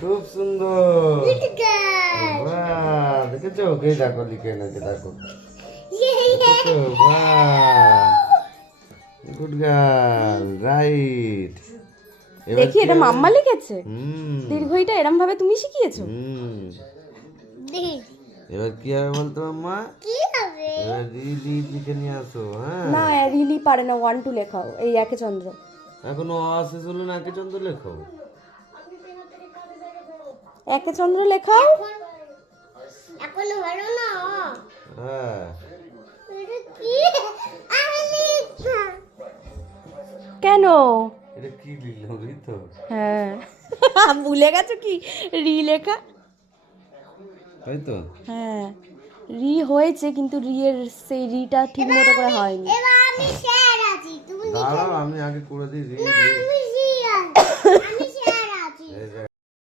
খুব সুন্দর। বাহ, দেখেছো? কে দেখো লিখে এনেছে, দেখো। দেখেছো? বাহ, গুড গার্ল, রাইট। দেখি এটা মাম্মা লিখেছে। হুম দীর্ঘইটা এরম ভাবে তুমি শিখিয়েছো? হুম এবার কি হবে বলতো মাম্মা? এবার রি লিখে নিয়ে আসো। হ্যাঁ, না রিলি পারে না, 1 2 লেখাও। এই একে চন্দ্র। এখনো অ শেষ হলো না, একে চন্দ্র লেখো। একে চন্দ্র লেখাও। এখনো ভালো না। হ্যাঁ, এটা কি? আমি লিখবো। কেন? এটা কি লিখলো রি তো? হ্যাঁ ভুলে গেছো কি রি লেখা? তাই তো। হ্যাঁ রি হয়েছে, কিন্তু রি এর সেই রিটা ঠিক মতো করে হয়নি। এবার আমি স্যার আছি, তুমি দাঁড়াও, আমি আগে করে দিই রি। আমি